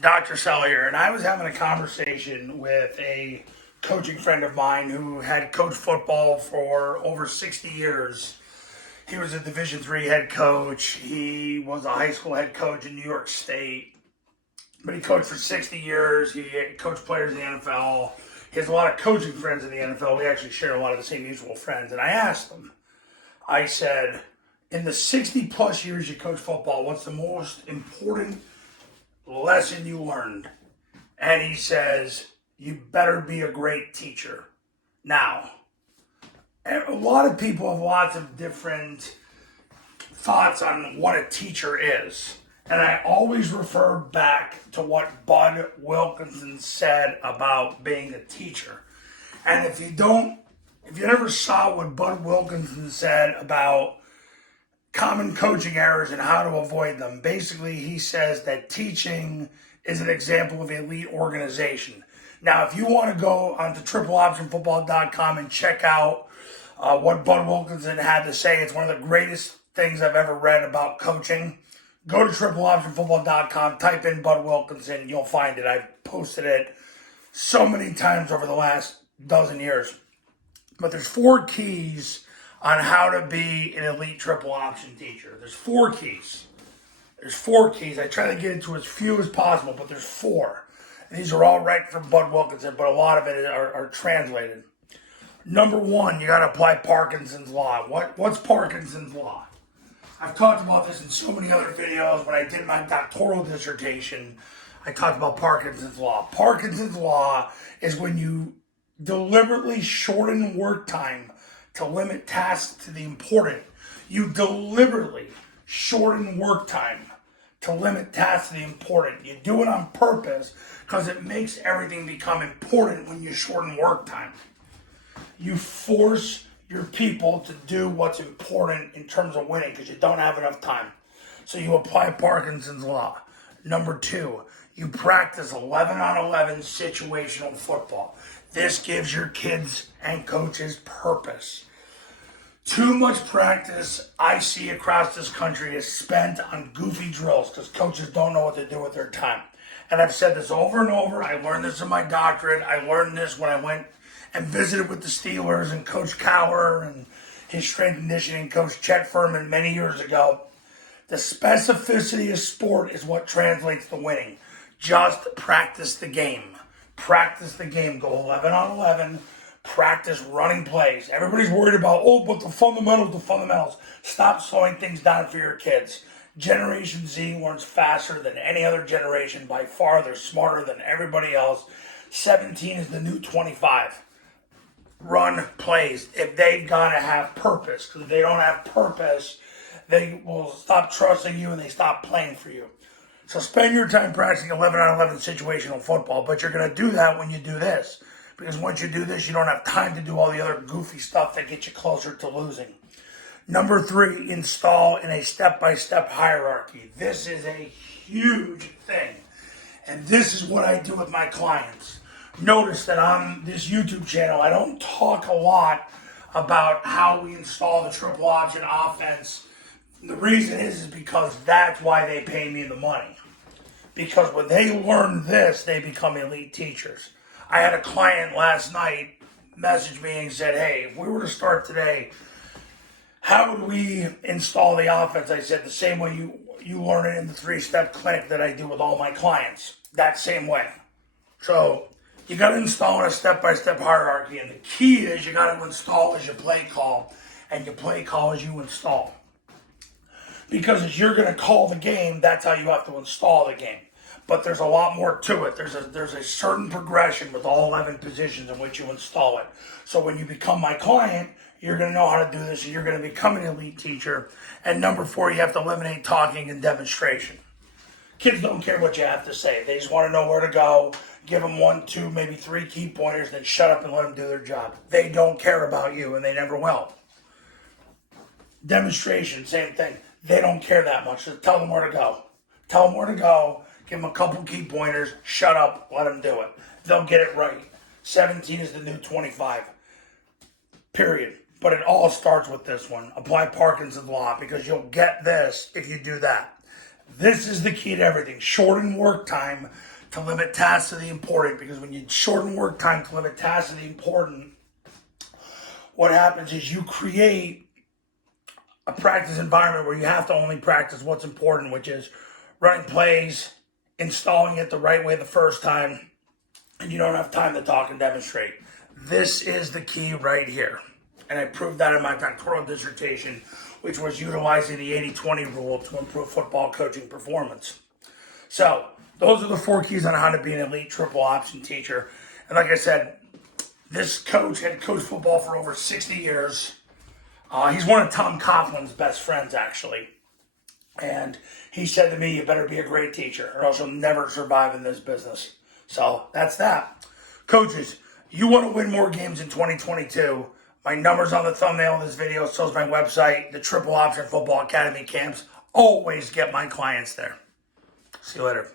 Dr. Sell here, and I was having a conversation with a coaching friend of mine who had coached football for over 60 years. He was a Division III head coach. He was a high school head coach in New York State, but he coached for 60 years. He coached players in the NFL. He has a lot of coaching friends in the NFL. We actually share a lot of the same mutual friends. And I asked him, I said, in the 60 plus years you coach football, what's the most important lesson you learned? And he says, you better be a great teacher. Now, a lot of people have lots of different thoughts on what a teacher is. And I always refer back to what Bud Wilkinson said about being a teacher. And if you never saw what Bud Wilkinson said about common coaching errors and how to avoid them, basically he says that teaching is an example of elite organization. Now, if you want to go onto tripleoptionfootball.com and check out what Bud Wilkinson had to say, it's one of the greatest things I've ever read about coaching. Go to tripleoptionfootball.com, type in Bud Wilkinson, you'll find it. I've posted it so many times over the last dozen years. But there's 4 keys on how to be an elite triple option teacher. There's 4 keys. There's 4 keys. I try to get into as few as possible, but there's 4. And these are all right from Bud Wilkinson, but a lot of it are translated. Number 1, you got to apply Parkinson's Law. What's Parkinson's Law? I've talked about this in so many other videos. When I did my doctoral dissertation, I talked about Parkinson's Law. Parkinson's Law is when you deliberately shorten work time to limit tasks to the important. You deliberately shorten work time to limit tasks to the important. You do it on purpose because it makes everything become important when you shorten work time. You force your people to do what's important in terms of winning because you don't have enough time. So you apply Parkinson's Law. Number 2, you practice 11 on 11 situational football. This gives your kids and coaches purpose. Too much practice I see across this country is spent on goofy drills because coaches don't know what to do with their time. And I've said this over and over. I learned this in my doctorate. I learned this when I went and visited with the Steelers and Coach Cowher and his strength and conditioning coach Chet Furman many years ago. The specificity of sport is what translates to winning. Just practice the game. Practice the game. Go 11 on 11. Practice running plays. Everybody's worried about, but the fundamentals. Stop slowing things down for your kids. Generation Z learns faster than any other generation. By far, they're smarter than everybody else. 17 is the new 25. Run plays. If they've got to have purpose, because if they don't have purpose, they will stop trusting you and they stop playing for you. So spend your time practicing 11 on 11 situational football, but you're going to do that when you do this. Because once you do this, you don't have time to do all the other goofy stuff that gets you closer to losing. Number 3, install in a step-by-step hierarchy. This is a huge thing. And this is what I do with my clients. Notice that on this YouTube channel, I don't talk a lot about how we install the triple option offense. The reason is because that's why they pay me the money. Because when they learn this, they become elite teachers. I had a client last night message me and said, hey, if we were to start today, how would we install the offense? I said, the same way you learn it in the 3-step clinic that I do with all my clients. That same way. So you got to install in a step-by-step hierarchy. And the key is you got to install as you play call, and you play call as you install. Because as you're going to call the game, that's how you have to install the game. But there's a lot more to it. There's a certain progression with all 11 positions in which you install it. So when you become my client, you're going to know how to do this, and you're going to become an elite teacher. And number 4, you have to eliminate talking and demonstration. Kids don't care what you have to say. They just want to know where to go. Give them 1, 2, maybe 3 key pointers, then shut up and let them do their job. They don't care about you, and they never will. Demonstration, same thing. They don't care that much. So tell them where to go. Tell them where to go. Give them a couple key pointers. Shut up. Let them do it. They'll get it right. 17 is the new 25. Period. But it all starts with this one. Apply Parkinson's Law, because you'll get this if you do that. This is the key to everything. Shorten work time to limit tasks to the important, because when you shorten work time to limit tasks to the important, what happens is you create a practice environment where you have to only practice what's important, which is running plays, installing it the right way the first time, and you don't have time to talk and demonstrate. This is the key right here. And I proved that in my doctoral dissertation, which was utilizing the 80-20 rule to improve football coaching performance. So those are the 4 keys on how to be an elite triple option teacher. And like I said, this coach had coached football for over 60 years. He's one of Tom Coughlin's best friends, actually. And he said to me, you better be a great teacher or else you'll never survive in this business. So that's that. Coaches, you want to win more games in 2022. My number's on the thumbnail of this video. So is my website, the Triple Option Football Academy camps. Always get my clients there. See you later.